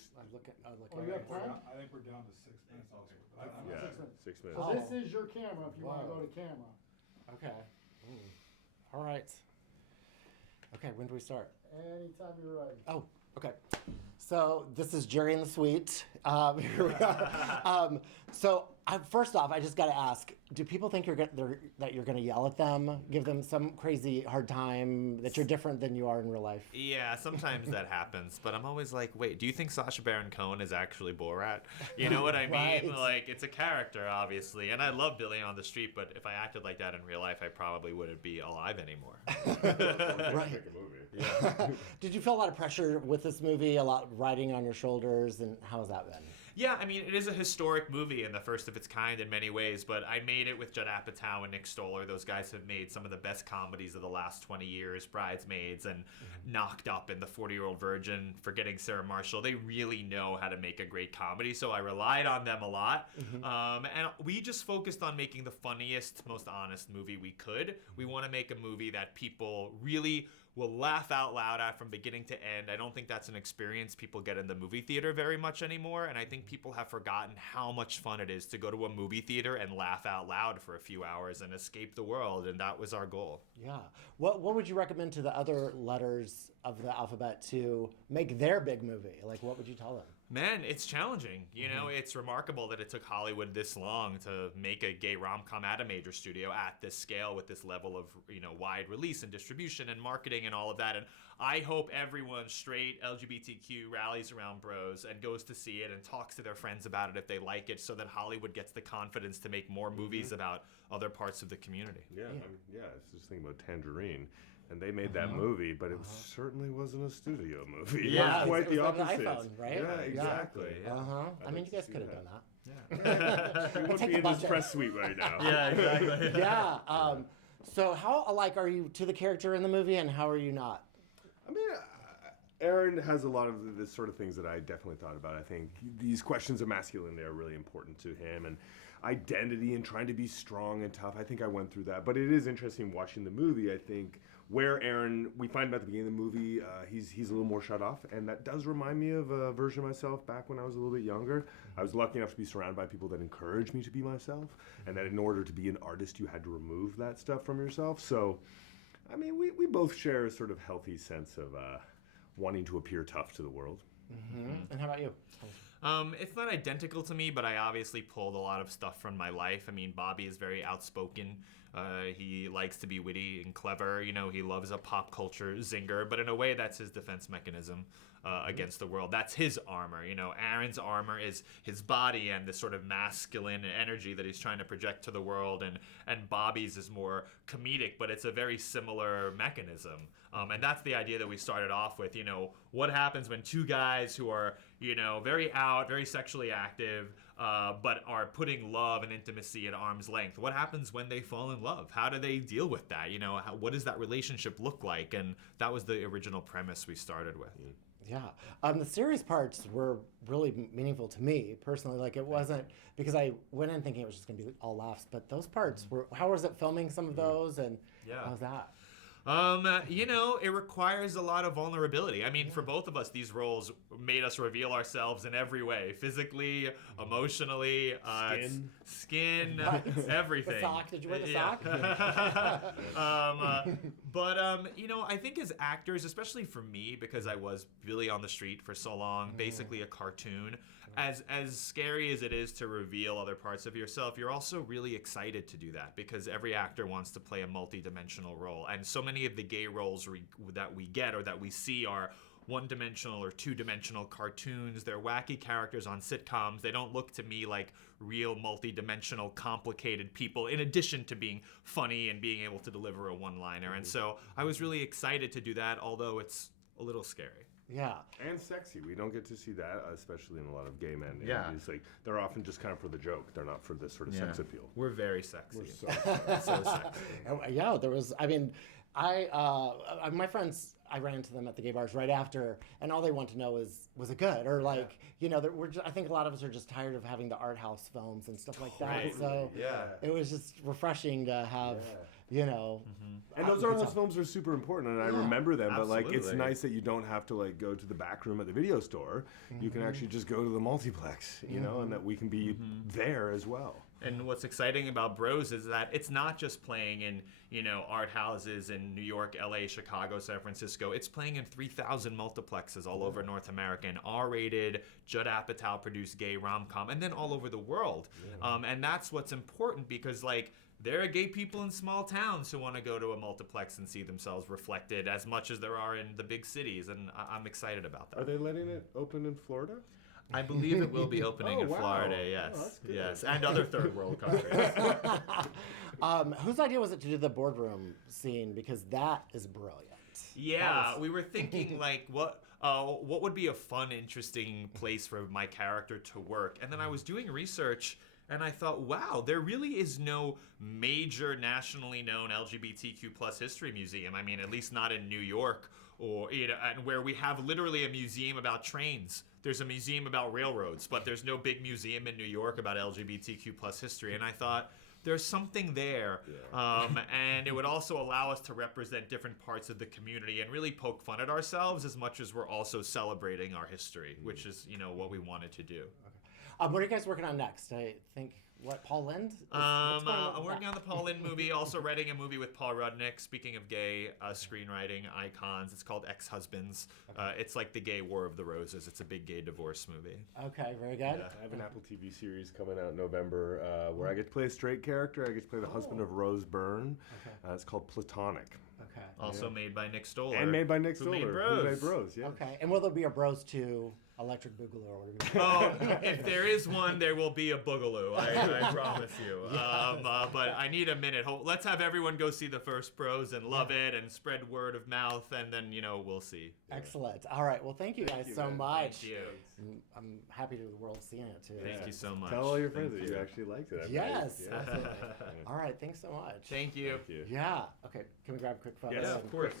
just I look at. Oh, you have time? I think we're down to 6 minutes also. yeah, 6 minutes. 6 minutes. So Oh. this is your camera if you want to Whoa. go to camera. Okay. All right. Okay. When do we start? Anytime you're ready. Oh, okay. So this is Jerry in the Suite. Here we are. First off, I just got to ask: do people think that you're going to yell at them, give them some crazy hard time, that you're different than you are in real life? Yeah, sometimes that happens, but I'm always like, wait, do you think Sacha Baron Cohen is actually Borat? You know what I mean? Right. Like, it's a character, obviously, and I love Billy on the Street, but if I acted like that in real life, I probably wouldn't be alive anymore. Right. Make a movie. Did you feel a lot of pressure with this movie, a lot riding on your shoulders, and how has that been? Yeah, I mean, it is a historic movie and the first of its kind in many ways, but I made it with Judd Apatow and Nick Stoller. Those guys have made some of the best comedies of the last 20 years, Bridesmaids and Knocked Up and The 40-Year-Old Virgin, Forgetting Sarah Marshall. They really know how to make a great comedy, so I relied on them a lot. And we just focused on making the funniest, most honest movie we could. We want to make a movie that people really will laugh out loud at from beginning to end. I don't think that's an experience people get in the movie theater very much anymore, and I think people have forgotten how much fun it is to go to a movie theater and laugh out loud for a few hours and escape the world, and that was our goal. Yeah. What would you recommend to the other letters of the alphabet to make their big movie? Like, what would you tell them? Man, it's challenging. You know, it's remarkable that it took Hollywood this long to make a gay rom-com at a major studio at this scale with this level of, wide release and distribution and marketing and all of that. And I hope everyone straight LGBTQ rallies around Bros and goes to see it and talks to their friends about it if they like it, so that Hollywood gets the confidence to make more movies about other parts of the community. Yeah, it's just thinking about Tangerine, and they made that movie, but it certainly wasn't a studio movie. Yeah, It was quite it the was like opposite. an iPhone, right? Yeah, Yeah. exactly. I mean, like you guys to see could have that. done that. You wouldn't Take be the in this budget. press suite right now. Yeah, exactly. Yeah. So how alike are you to the character in the movie, and how are you not? I mean, Aaron has a lot of the sort of things that I definitely thought about. I think these questions of masculinity are really important to him, and identity and trying to be strong and tough. I think I went through that. But it is interesting watching the movie, I think, where Aaron, we find him at the beginning of the movie, he's a little more shut off, and that does remind me of a version of myself back when I was a little bit younger. I was lucky enough to be surrounded by people that encouraged me to be myself, and that in order to be an artist, you had to remove that stuff from yourself. So, I mean, we both share a sort of healthy sense of wanting to appear tough to the world. And how about you? It's not identical to me, but I obviously pulled a lot of stuff from my life. I mean, Bobby is very outspoken. He likes to be witty and clever. He loves a pop culture zinger, but in a way, that's his defense mechanism against the world. That's his armor. Aaron's armor is his body and the sort of masculine energy that he's trying to project to the world, and Bobby's is more comedic, but it's a very similar mechanism. And that's the idea that we started off with. What happens when two guys who are, very out, very sexually active, but are putting love and intimacy at arm's length? What happens when they fall in love? How do they deal with that? What does that relationship look like? And that was the original premise we started with. Yeah. The serious parts were really meaningful to me personally. Like, it wasn't because I went in thinking it was just going to be all laughs, but those parts were, how was it filming some of those, and how was that? It requires a lot of vulnerability. I mean, for both of us, these roles made us reveal ourselves in every way. Physically, emotionally, skin, everything. The sock? Did you wear the sock? I think as actors, especially for me, because I was Billy on the Street for so long, basically a cartoon, as scary as it is to reveal other parts of yourself, you're also really excited to do that, because every actor wants to play a multi-dimensional role. And so many of the gay roles that we get or that we see are one-dimensional or two-dimensional cartoons. They're wacky characters on sitcoms. They don't look to me like real multi-dimensional, complicated people, in addition to being funny and being able to deliver a one-liner. And so I was really excited to do that, although it's a little scary. Yeah. And sexy. We don't get to see that, especially in a lot of gay men. Yeah. It's like they're often just kind of for the joke. They're not for this sort of sex appeal. We're very sexy. We're so so sexy. Yeah, there was, I mean, my friends I ran into them at the gay bars right after, and all they want to know is, was it good? Or like, I think a lot of us are just tired of having the art house films and stuff like that. Right. So Yeah. it was just refreshing to have, And those art house films are super important, and I remember them. But like, it's Absolutely. nice that you don't have to like go to the back room at the video store. You can actually just go to the multiplex, and that we can be there as well. And what's exciting about Bros is that it's not just playing in, art houses in New York, LA, Chicago, San Francisco. It's playing in 3,000 multiplexes all over North America, an R-rated, Judd Apatow produced gay rom-com, and then all over the world. And that's what's important because, like, there are gay people in small towns who want to go to a multiplex and see themselves reflected as much as there are in the big cities, and I'm excited about that. Are they letting it open in Florida? I believe it will be opening Oh, in wow. Florida, Oh, yes. that's good. Yes, and other third world countries. Whose idea was it to do the boardroom scene? Because that is brilliant. Yeah, we were thinking like what would be a fun, interesting place for my character to work, and then I was doing research, and I thought, wow, there really is no major nationally known LGBTQ plus history museum. I mean, at least not in New York, or and where we have literally a museum about trains. There's a museum about railroads, but there's no big museum in New York about LGBTQ plus history. And I thought, there's something there, and it would also allow us to represent different parts of the community and really poke fun at ourselves as much as we're also celebrating our history, which is what we wanted to do. What are you guys working on next? I think Paul Lind? I'm working on the Paul Lynde movie, also writing a movie with Paul Rudnick. Speaking of gay screenwriting icons, it's called Ex-Husbands. It's like the gay War of the Roses. It's a big gay divorce movie. Okay, very good. I have an Apple TV series coming out in November where I get to play a straight character. I get to play the husband of Rose Byrne. It's called Platonic. Okay. Also made by Nick Stoller. And made by Nick who Stoller. made Who Bros. made Bros, yeah. Okay. And will there be a Bros 2 Electric Boogaloo or whatever? Oh, if there is one, there will be a Boogaloo. I promise you. But I need a minute. Let's have everyone go see the first Bros and love it and spread word of mouth, and then we'll see. Excellent. All right. Well, thank you guys you, so man. much. Thank you. I'm happy to the world seeing it too. Thank you so much. Tell all your friends Thank that you actually liked it. Yes, Yeah. absolutely. All right. Thanks so much. Thank you. Thank you. Yeah. Okay. Can we grab a quick photo? Yes, of course.